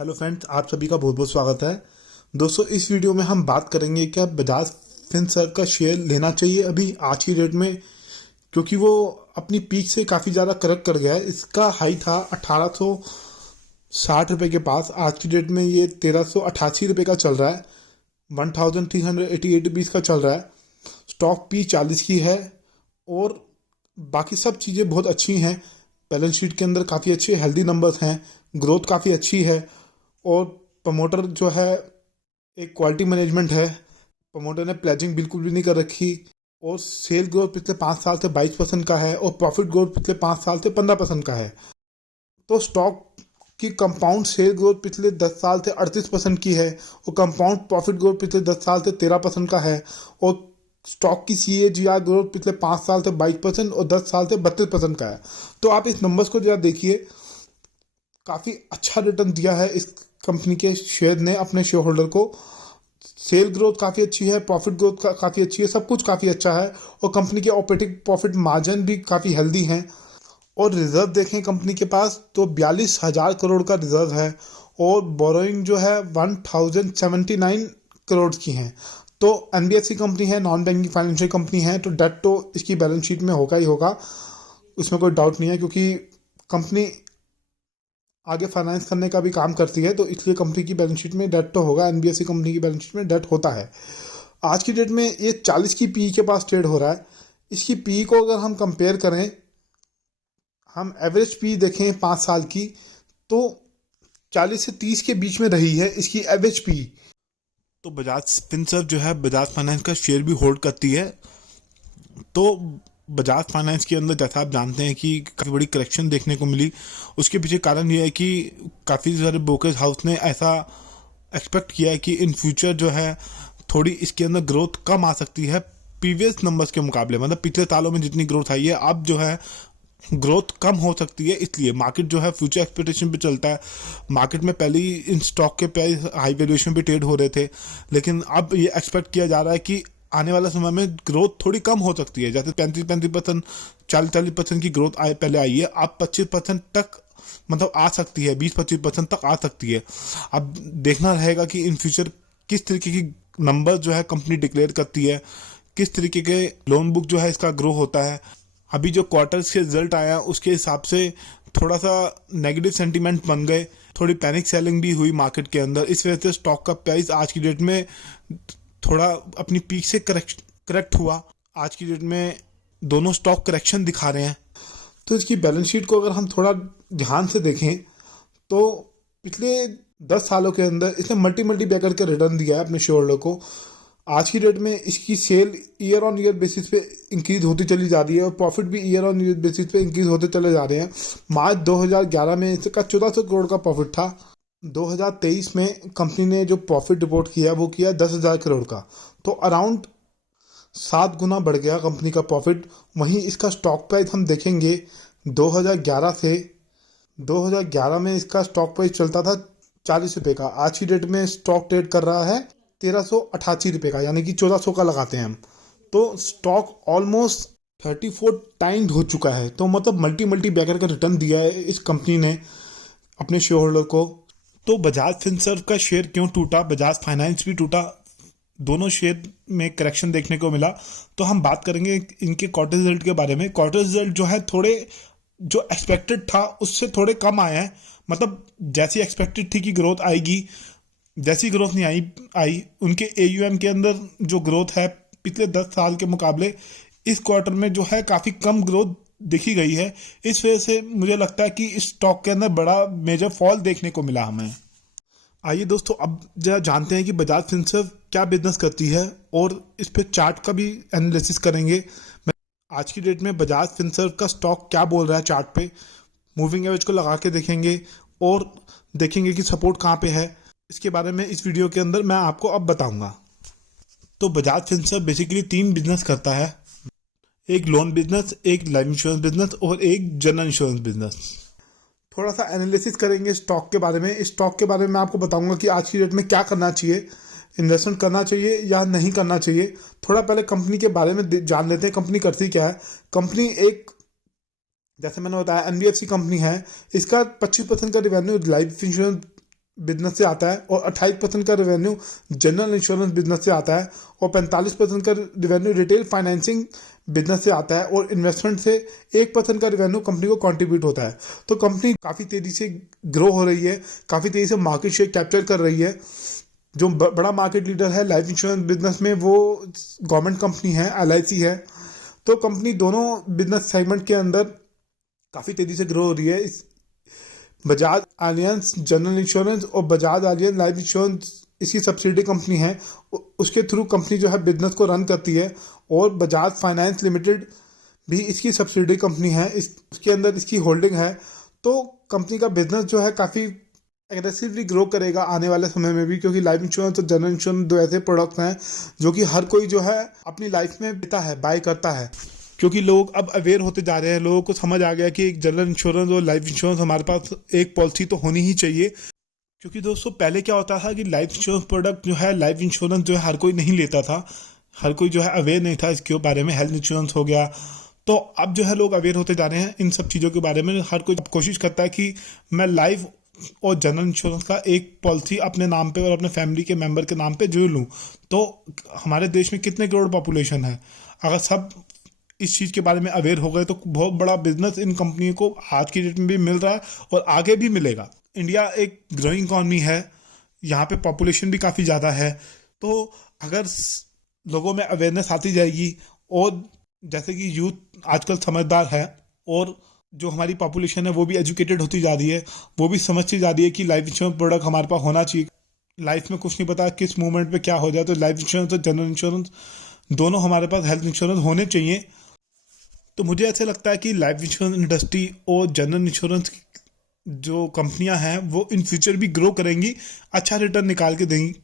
Hello friends, आप सभी का बहुत बहुत स्वागत है। दोस्तों, इस वीडियो में हम बात करेंगे क्या बजाज फिनसर्व का शेयर लेना चाहिए अभी आज की डेट में, क्योंकि वो अपनी पीक से काफ़ी ज़्यादा करेक्ट कर गया है। इसका हाई था 1860 रुपये के पास, आज की डेट में ये 1388 रुपये का चल रहा है। 1388 रुपीज़ का चल रहा है। स्टॉक P40 की है और बाकी सब चीज़ें बहुत अच्छी हैं। बैलेंस शीट के अंदर काफ़ी अच्छे हेल्दी नंबर्स हैं, ग्रोथ काफ़ी अच्छी है और प्रमोटर जो है एक क्वालिटी मैनेजमेंट है। प्रमोटर ने प्लेजिंग बिल्कुल भी नहीं कर रखी और सेल ग्रोथ पिछले 5 साल से 22% का है और प्रॉफिट ग्रोथ पिछले 5 साल से 15% का है। तो स्टॉक की कंपाउंड सेल ग्रोथ पिछले 10 साल से 38% की है और कंपाउंड प्रॉफिट ग्रोथ पिछले 10 साल से 13% का है और स्टॉक की CAGR ग्रोथ पिछले 5 साल से 22% और 10 साल से 32% का है। तो आप इस नंबर्स को जरा देखिए, काफ़ी अच्छा रिटर्न दिया है इस कंपनी के शेयर ने अपने शेयर होल्डर को। सेल ग्रोथ काफ़ी अच्छी है, प्रॉफिट ग्रोथ काफ़ी अच्छी है, सब कुछ काफ़ी अच्छा है और कंपनी के ऑपरेटिंग प्रॉफिट मार्जिन भी काफ़ी हेल्दी हैं। और रिजर्व देखें कंपनी के पास तो 42,000 करोड़ का रिजर्व है और बोरोइंग जो है 1079 करोड़ की हैं। तो NBFC कंपनी है, नॉन बैंकिंग फाइनेंशियल कंपनी है, तो डेट तो इसकी बैलेंस शीट में होगा ही होगा, उसमें कोई डाउट नहीं है, क्योंकि कंपनी आगे फाइनेंस करने का भी काम करती है, तो इसलिए कंपनी की बैलेंस शीट में डेट तो होगा। NBFC कंपनी की बैलेंस शीट में डेट होता है। आज की डेट में ये 40 की पी के पास ट्रेड हो रहा है। इसकी पी को अगर हम कंपेयर करें, हम एवरेज पी देखें 5 साल की, तो 40 से 30 के बीच में रही है इसकी एवरेज पी। तो बजाज फिनसर्व जो है बजाज फाइनेंस का शेयर भी होल्ड करती है। तो बजाज फाइनेंस के अंदर जैसा आप जानते हैं कि काफ़ी बड़ी करेक्शन देखने को मिली। उसके पीछे कारण यह है कि काफ़ी सारे ब्रोकरेज हाउस ने ऐसा एक्सपेक्ट किया है कि इन फ्यूचर जो है थोड़ी इसके अंदर ग्रोथ कम आ सकती है प्रीवियस नंबर्स के मुकाबले। मतलब पिछले सालों में जितनी ग्रोथ आई है, अब जो है ग्रोथ कम हो सकती है। इसलिए मार्केट जो है फ्यूचर एक्सपेक्टेशन पे चलता है। मार्केट में पहले ही इन स्टॉक के प्राइस हाई वैल्यूएशन पे ट्रेड हो रहे थे, लेकिन अब ये एक्सपेक्ट किया जा रहा है कि आने वाला समय में ग्रोथ थोड़ी कम हो सकती है। जैसे 35% 40% की ग्रोथ पहले आई है, अब 25% तक मतलब आ सकती है, 20-25% तक आ सकती है। अब देखना रहेगा कि इन फ्यूचर किस तरीके की नंबर जो है कंपनी डिक्लेयर करती है, किस तरीके के लोन बुक जो है इसका ग्रो होता है। अभी जो क्वार्टर्स के रिजल्ट आया उसके हिसाब से थोड़ा सा नेगेटिव सेंटीमेंट बन गए, थोड़ी पैनिक सेलिंग भी हुई मार्केट के अंदर। इस वजह से स्टॉक का प्राइस आज की डेट में थोड़ा अपनी पीक से करेक्ट हुआ। आज की डेट में दोनों स्टॉक करेक्शन दिखा रहे हैं। तो इसकी बैलेंस शीट को अगर हम थोड़ा ध्यान से देखें तो पिछले 10 सालों के अंदर इसने मल्टी बैकर के रिटर्न दिया है अपने शेयर होल्डर को। आज की डेट में इसकी sale year on year basis पे इंक्रीज होती चली जा रही है और प्रॉफिट भी ईयर ऑन ईयर बेसिस पे इंक्रीज होते चले जा रहे हैं। मार्च 2011 में इसका 1400 करोड़ का प्रॉफिट था। 2023 में कंपनी ने जो प्रॉफिट रिपोर्ट किया वो किया 10,000 करोड़ का, तो अराउंड 7 गुना बढ़ गया कंपनी का प्रॉफिट। वहीं इसका स्टॉक प्राइस हम देखेंगे 2011 में इसका स्टॉक प्राइस चलता था 40 रुपये का। आज की डेट में स्टॉक ट्रेड कर रहा है 1388 रुपये का, यानी कि 1400 का लगाते हैं हम, तो स्टॉक ऑलमोस्ट 34 टाइम्स हो चुका है। तो मतलब मल्टी बैकर का रिटर्न दिया है इस कंपनी ने अपने शेयर होल्डर को। तो बजाज फिनसर्व का शेयर क्यों टूटा, बजाज फाइनेंस भी टूटा, दोनों शेयर में करेक्शन देखने को मिला। तो हम बात करेंगे इनके क्वार्टर रिजल्ट के बारे में। क्वार्टर रिजल्ट जो है थोड़े जो एक्सपेक्टेड था उससे थोड़े कम आए हैं। मतलब जैसी एक्सपेक्टेड थी कि ग्रोथ आएगी, जैसी ग्रोथ नहीं आई। उनके AUM के अंदर जो ग्रोथ है पिछले 10 साल के मुकाबले इस क्वार्टर में जो है काफ़ी कम ग्रोथ देखी गई है। इस वजह से मुझे लगता है कि इस स्टॉक के अंदर बड़ा मेजर फॉल देखने को मिला हमें। आइए दोस्तों, अब जरा जानते हैं कि बजाज फिनसर्व क्या बिजनेस करती है और इस पे चार्ट का भी एनालिसिस करेंगे। आज की डेट में बजाज फिनसर्व का स्टॉक क्या बोल रहा है चार्ट पे, मूविंग एवरेज को लगा के देखेंगे और देखेंगे कि सपोर्ट कहाँ पे है। इसके बारे में इस वीडियो के अंदर मैं आपको अब बताऊंगा। तो बजाज फिनसर्व बेसिकली 3 बिजनेस करता है, एक लोन बिजनेस, एक लाइफ इंश्योरेंस बिजनेस और एक जनरल इंश्योरेंस बिजनेस। थोड़ा सा एनालिसिस करेंगे स्टॉक के बारे में। इस स्टॉक के बारे में आपको बताऊंगा कि आज की डेट में क्या करना चाहिए, इन्वेस्टमेंट करना चाहिए या नहीं करना चाहिए। थोड़ा पहले कंपनी के बारे में जान लेते हैं, कंपनी करती क्या है। कंपनी एक, जैसे मैंने बताया, NBFC कंपनी है। इसका 25% का रिवेन्यू लाइफ इंश्योरेंस बिजनेस से आता है और 28% का रेवेन्यू जनरल इंश्योरेंस बिजनेस से आता है और 45% का रेवेन्यू रिटेल फाइनेंसिंग बिजनेस से आता है और इन्वेस्टमेंट से 1% का रेवेन्यू कंपनी को कंट्रीब्यूट होता है। तो कंपनी काफ़ी तेज़ी से ग्रो हो रही है, काफ़ी तेज़ी से मार्केट शेयर कैप्चर कर रही है। जो बड़ा मार्केट लीडर है लाइफ इंश्योरेंस बिजनेस में वो गवर्नमेंट कंपनी है, LIC है। तो कंपनी दोनों बिजनेस सेगमेंट के अंदर काफ़ी तेज़ी से ग्रो हो रही है। बजाज एलियंस जनरल इंश्योरेंस और बजाज एलियंस लाइफ इंश्योरेंस इसकी सब्सिडी कंपनी है, उसके थ्रू कंपनी जो है बिजनेस को रन करती है। और बजाज फाइनेंस लिमिटेड भी इसकी सब्सिडी कंपनी है, उसके अंदर इसकी होल्डिंग है। तो कंपनी का बिजनेस जो है काफ़ी एग्रेसिवली ग्रो करेगा आने वाले समय में भी, क्योंकि लाइफ इंश्योरेंस और जनरल इंश्योरेंस दो ऐसे प्रोडक्ट्स हैं जो कि हर कोई जो है अपनी लाइफ में लेता है, बाय करता है। क्योंकि लोग अब अवेयर होते जा रहे हैं, लोगों को समझ आ गया कि एक जनरल इंश्योरेंस और लाइफ इंश्योरेंस हमारे पास एक पॉलिसी तो होनी ही चाहिए। क्योंकि दोस्तों पहले क्या होता था कि लाइफ इंश्योरेंस प्रोडक्ट जो है, लाइफ इंश्योरेंस जो है हर कोई नहीं लेता था, हर कोई जो है अवेयर नहीं था इसके बारे में। हेल्थ इंश्योरेंस हो गया, तो अब जो है लोग अवेयर होते जा रहे हैं इन सब चीज़ों के बारे में। हर कोई कोशिश करता है कि मैं लाइफ और जनरल इंश्योरेंस का एक पॉलिसी अपने नाम पे और अपने फैमिली के मेंबर के नाम पे जरूर लूँ। तो हमारे देश में कितने करोड़ पॉपुलेशन है, अगर सब इस चीज़ के बारे में अवेयर हो गए तो बहुत बड़ा बिजनेस इन कंपनियों को आज की डेट में भी मिल रहा है और आगे भी मिलेगा। इंडिया एक ग्रोइंग इकॉनमी है, यहाँ पे पॉपुलेशन भी काफ़ी ज़्यादा है। तो अगर लोगों में अवेयरनेस आती जाएगी और जैसे कि यूथ आजकल समझदार है और जो हमारी पॉपुलेशन है वो भी एजुकेटेड होती जा रही है, वो भी समझती जा रही है कि लाइफ इंश्योरेंस प्रोडक्ट हमारे पास होना चाहिए। लाइफ में कुछ नहीं पता किस मोमेंट पे क्या हो जाए, तो लाइफ इंश्योरेंस और जनरल इंश्योरेंस दोनों हमारे पास हेल्थ इंश्योरेंस होने चाहिए। तो मुझे ऐसे लगता है कि लाइफ इंश्योरेंस इंडस्ट्री और जनरल इंश्योरेंस जो कंपनियां हैं वो इन फ्यूचर भी ग्रो करेंगी, अच्छा रिटर्न निकाल के देंगी।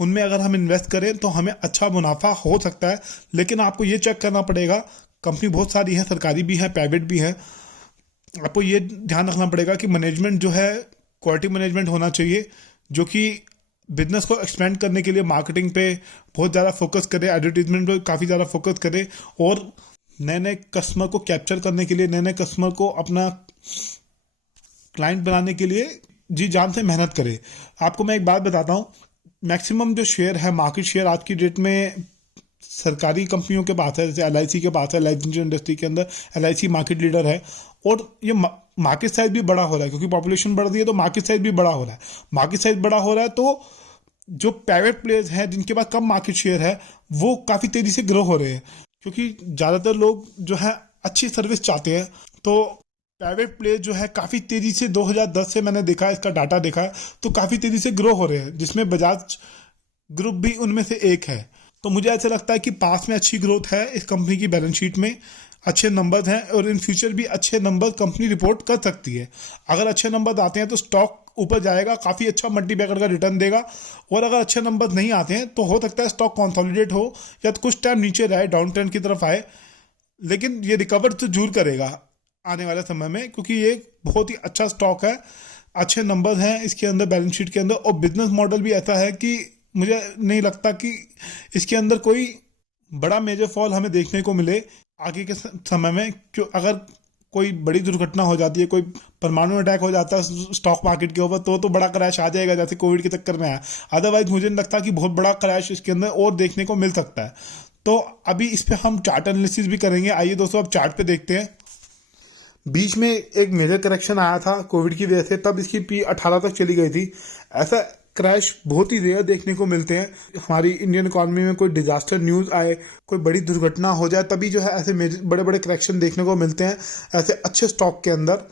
उनमें अगर हम इन्वेस्ट करें तो हमें अच्छा मुनाफा हो सकता है, लेकिन आपको ये चेक करना पड़ेगा। कंपनी बहुत सारी है, सरकारी भी है, प्राइवेट भी है। आपको ये ध्यान रखना पड़ेगा कि मैनेजमेंट जो है क्वालिटी मैनेजमेंट होना चाहिए, जो कि बिजनेस को एक्सपेंड करने के लिए मार्केटिंग पे बहुत ज़्यादा फोकस करे, एडवर्टीजमेंट पे काफ़ी ज़्यादा फोकस करे और नए नए कस्टमर को कैप्चर करने के लिए, नए नए कस्टमर को अपना क्लाइंट बनाने के लिए जी जान से मेहनत करे। आपको मैं एक बात बताता हूँ, मैक्सिमम जो शेयर है, मार्केट शेयर आज की डेट में सरकारी कंपनियों के पास है, जैसे LIC के पास है। लाइफ इंश्योरेंस इंडस्ट्री के अंदर LIC मार्केट लीडर है और ये मार्केट साइज भी बड़ा हो रहा है, क्योंकि पॉपुलेशन बढ़ रही है तो मार्केट साइज भी बड़ा हो रहा है। मार्केट साइज बड़ा हो रहा है तो जो प्राइवेट प्लेयर्स हैं जिनके पास कम मार्केट शेयर है वो काफ़ी तेज़ी से ग्रो हो रहे हैं, क्योंकि ज़्यादातर लोग जो है अच्छी सर्विस चाहते हैं। तो प्राइवेट प्लेयर जो है काफ़ी तेज़ी से 2010 से मैंने देखा है, इसका डाटा देखा है, तो काफ़ी तेज़ी से ग्रो हो रहे हैं, जिसमें बजाज ग्रुप भी उनमें से एक है। तो मुझे ऐसा लगता है कि पास में अच्छी ग्रोथ है इस कंपनी की, बैलेंस शीट में अच्छे नंबर्स हैं और इन फ्यूचर भी अच्छे नंबर कंपनी रिपोर्ट कर सकती है। अगर अच्छे नंबर आते हैं तो स्टॉक ऊपर जाएगा, काफ़ी अच्छा मल्टीबैगर का रिटर्न देगा। और अगर अच्छे नंबर नहीं आते हैं तो हो सकता है स्टॉक कंसोलिडेट हो या तो कुछ टाइम नीचे रहे, डाउन ट्रेंड की तरफ आए, लेकिन ये रिकवर तो जरूर करेगा आने वाले समय में, क्योंकि ये बहुत ही अच्छा स्टॉक है, अच्छे नंबर हैं इसके अंदर बैलेंस शीट के अंदर। और बिजनेस मॉडल भी ऐसा है कि मुझे नहीं लगता कि इसके अंदर कोई बड़ा मेजर फॉल हमें देखने को मिले आगे के समय में। क्यों, अगर कोई बड़ी दुर्घटना हो जाती है, कोई परमाणु अटैक हो जाता है स्टॉक मार्केट के ऊपर, तो बड़ा क्रैश आ जाएगा, जैसे कोविड के चक्कर में आया। अदरवाइज मुझे नहीं लगता कि बहुत बड़ा क्रैश इसके अंदर और देखने को मिल सकता है। तो अभी इस पर हम चार्ट एनालिसिस भी करेंगे। आइए दोस्तों अब चार्ट पे देखते हैं। बीच में एक मेजर करेक्शन आया था कोविड की वजह से, तब इसकी P18 तक चली गई थी। ऐसा क्रैश बहुत ही रेयर देखने को मिलते हैं। हमारी इंडियन इकॉनमी में कोई डिजास्टर न्यूज़ आए, कोई बड़ी दुर्घटना हो जाए, तभी जो है ऐसे बड़े बड़े करेक्शन देखने को मिलते हैं ऐसे अच्छे स्टॉक के अंदर।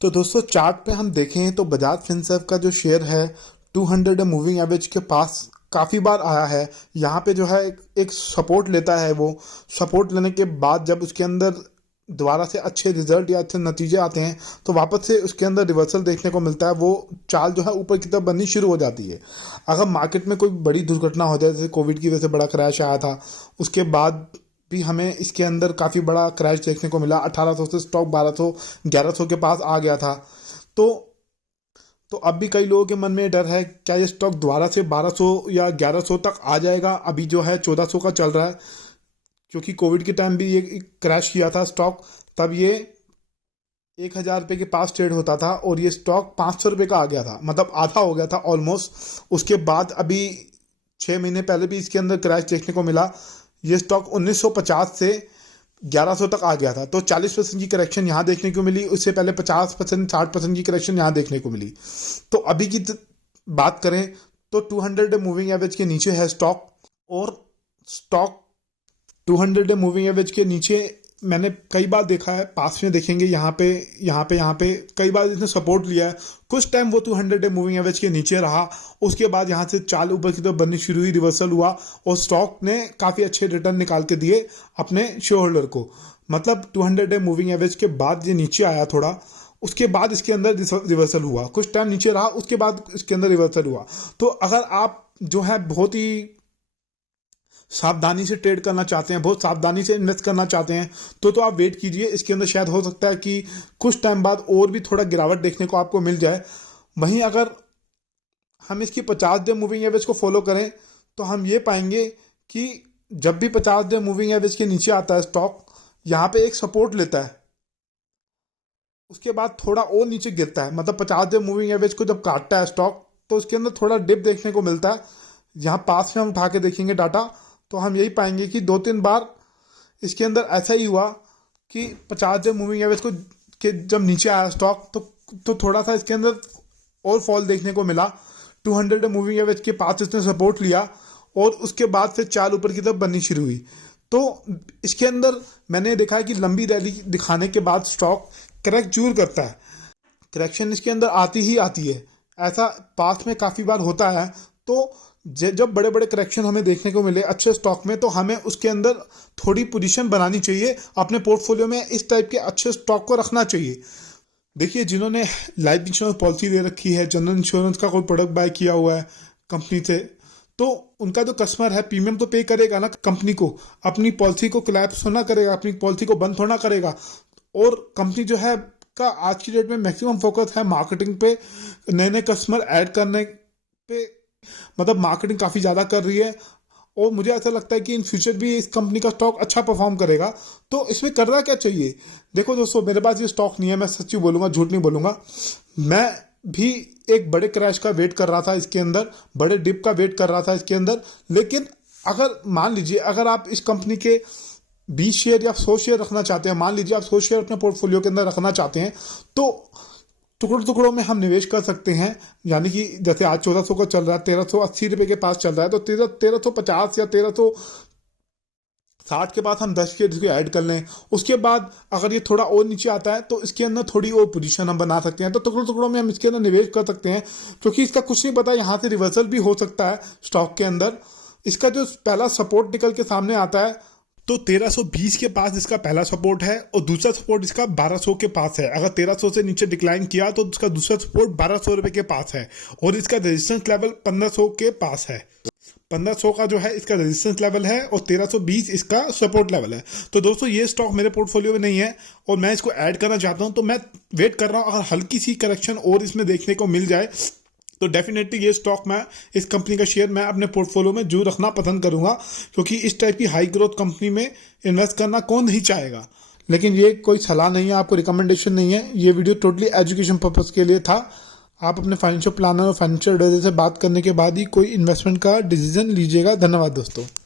तो दोस्तों चार्ट पे हम देखें तो बजाज फिनसर्व का जो शेयर है 200 मूविंग एवरेज के पास काफ़ी बार आया है। यहाँ पे जो है एक सपोर्ट लेता है, वो सपोर्ट लेने के बाद जब उसके अंदर दोबारा से अच्छे रिजल्ट या अच्छे नतीजे आते हैं तो वापस से उसके अंदर रिवर्सल देखने को मिलता है। वो चाल जो है ऊपर की तरफ बननी शुरू हो जाती है। अगर मार्केट में कोई बड़ी दुर्घटना हो जाए, जैसे कोविड की वजह से बड़ा क्रैश आया था, उसके बाद भी हमें इसके अंदर काफ़ी बड़ा क्रैश देखने को मिला। 1800 से स्टॉक 1200-1100 के पास आ गया था। तो अब भी कई लोगों के मन में डर है, क्या ये स्टॉक दोबारा से 1200 या 1100 तक आ जाएगा? अभी जो है 1400 का चल रहा है, क्योंकि कोविड के टाइम भी ये क्रैश किया था स्टॉक, तब ये 1,000 रुपये के पास ट्रेड होता था और ये स्टॉक 500 रुपये का आ गया था, मतलब आधा हो गया था ऑलमोस्ट। उसके बाद अभी 6 महीने पहले भी इसके अंदर क्रैश देखने को मिला। ये स्टॉक 1950 से 1100 तक आ गया था, तो 40% की करेक्शन यहाँ देखने को मिली। उससे पहले 50% 60% की करेक्शन यहाँ देखने को मिली। तो अभी की बात करें तो 200 डे मूविंग एवरेज के नीचे है स्टॉक, और स्टॉक 200 डे मूविंग एवरेज के नीचे मैंने कई बार देखा है। पास में देखेंगे यहाँ पे कई बार इसने सपोर्ट लिया है। कुछ टाइम वो 200 डे मूविंग एवरेज के नीचे रहा, उसके बाद यहाँ से चाल ऊपर की तरफ बननी शुरू हुई, रिवर्सल हुआ और स्टॉक ने काफ़ी अच्छे रिटर्न निकाल के दिए अपने शेयर होल्डर को। मतलब 200 डे मूविंग एवरेज के बाद ये नीचे आया थोड़ा, उसके बाद इसके अंदर रिवर्सल हुआ, कुछ टाइम नीचे रहा, उसके बाद इसके अंदर रिवर्सल हुआ। तो अगर आप जो है बहुत ही सावधानी से ट्रेड करना चाहते हैं, बहुत सावधानी से इन्वेस्ट करना चाहते हैं, तो आप वेट कीजिए। इसके अंदर शायद हो सकता है कि कुछ टाइम बाद और भी थोड़ा गिरावट देखने को आपको मिल जाए। वहीं अगर हम इसकी 50 डे मूविंग एवरेज को फॉलो करें तो हम ये पाएंगे कि जब भी 50 डे मूविंग एवरेज के नीचे आता है स्टॉक, यहाँ पे एक सपोर्ट लेता है, उसके बाद थोड़ा और नीचे गिरता है। मतलब 50 डे मूविंग एवरेज को जब काटता है स्टॉक तो उसके अंदर थोड़ा डिप देखने को मिलता है। यहाँ पास में हम उठा के देखेंगे डाटा तो हम यही पाएंगे कि 2-3 बार इसके अंदर ऐसा ही हुआ कि 50 डे मूविंग एवरेज को के जब नीचे आया स्टॉक तो थोड़ा सा इसके अंदर और फॉल देखने को मिला। 200 डे मूविंग एवरेज के पास इसने सपोर्ट लिया और उसके बाद फिर चाल ऊपर की तरफ बननी शुरू हुई। तो इसके अंदर मैंने देखा है कि लंबी रैली दिखाने के बाद स्टॉक करेक्ट जरूर करता है। करेक्शन इसके अंदर आती ही आती है, ऐसा पास्ट में काफ़ी बार होता है। तो जब बड़े बड़े करेक्शन हमें देखने को मिले अच्छे स्टॉक में, तो हमें उसके अंदर थोड़ी पोजीशन बनानी चाहिए, अपने पोर्टफोलियो में इस टाइप के अच्छे स्टॉक को रखना चाहिए। देखिए, जिन्होंने लाइफ इंश्योरेंस पॉलिसी ले रखी है, जनरल इंश्योरेंस का कोई प्रोडक्ट बाय किया हुआ है कंपनी से, तो उनका जो कस्टमर है प्रीमियम तो पे करेगा ना कंपनी को, अपनी पॉलिसी को क्लैप्स होना करेगा, अपनी पॉलिसी को बंद होना करेगा। और कंपनी जो है का आज की डेट में मैक्सिमम फोकस है मार्केटिंग पे, नए नए कस्टमर ऐड करने पे, मतलब मार्केटिंग काफ़ी ज़्यादा कर रही है। और मुझे ऐसा लगता है कि इन फ्यूचर भी इस कंपनी का स्टॉक अच्छा परफॉर्म करेगा। तो इसमें करना क्या चाहिए? देखो दोस्तों, मेरे पास ये स्टॉक नहीं है, मैं सच्ची बोलूँगा, झूठ नहीं बोलूँगा। मैं भी एक बड़े क्रैश का वेट कर रहा था इसके अंदर, बड़े डिप का वेट कर रहा था इसके अंदर। लेकिन अगर मान लीजिए अगर आप इस कंपनी के 20 शेयर या 100 शेयर रखना चाहते हैं, मान लीजिए आप 100 शेयर अपने पोर्टफोलियो के अंदर रखना चाहते हैं, तो टुकड़ों टुकड़ों में हम निवेश कर सकते हैं। यानी कि जैसे आज 1400 का चल रहा है, 1380 रुपये के पास चल रहा है, तो 1350 या 1360 के बाद हम 10 शेयर इसको ऐड कर लें। उसके बाद अगर ये थोड़ा और नीचे आता है तो इसके अंदर थोड़ी और पोजीशन हम बना सकते हैं। तो टुकड़ों टुकड़ों में हम इसके अंदर निवेश कर सकते हैं, क्योंकि इसका कुछ नहीं पता, यहाँ से रिवर्सल भी हो सकता है स्टॉक के अंदर। इसका जो पहला सपोर्ट निकल के सामने आता है तो 1320 के पास इसका पहला सपोर्ट है, और दूसरा सपोर्ट इसका 1200 के पास है। अगर 1300 से नीचे डिक्लाइन किया तो इसका दूसरा सपोर्ट 1200 रुपये के पास है, और इसका रेजिस्टेंस लेवल 1500 के पास है। 1500 का जो है इसका रेजिस्टेंस लेवल है और 1320 इसका सपोर्ट लेवल है। तो दोस्तों, ये स्टॉक मेरे पोर्टफोलियो में नहीं है और मैं इसको ऐड करना चाहता हूँ। तो मैं वेट कर रहा हूँ, अगर हल्की सी करेक्शन और इसमें देखने को मिल जाए तो डेफिनेटली ये स्टॉक मैं, इस कंपनी का शेयर मैं अपने पोर्टफोलियो में जरूर रखना पसंद करूंगा, क्योंकि इस टाइप की हाई ग्रोथ कंपनी में इन्वेस्ट करना कौन नहीं चाहेगा। लेकिन ये कोई सलाह नहीं है, आपको रिकमेंडेशन नहीं है, ये वीडियो टोटली एजुकेशन पर्पस के लिए था। आप अपने फाइनेंशियल प्लानर और फाइनेंशियल एडवाइजर से बात करने के बाद ही कोई इन्वेस्टमेंट का डिसीजन लीजिएगा। धन्यवाद दोस्तों।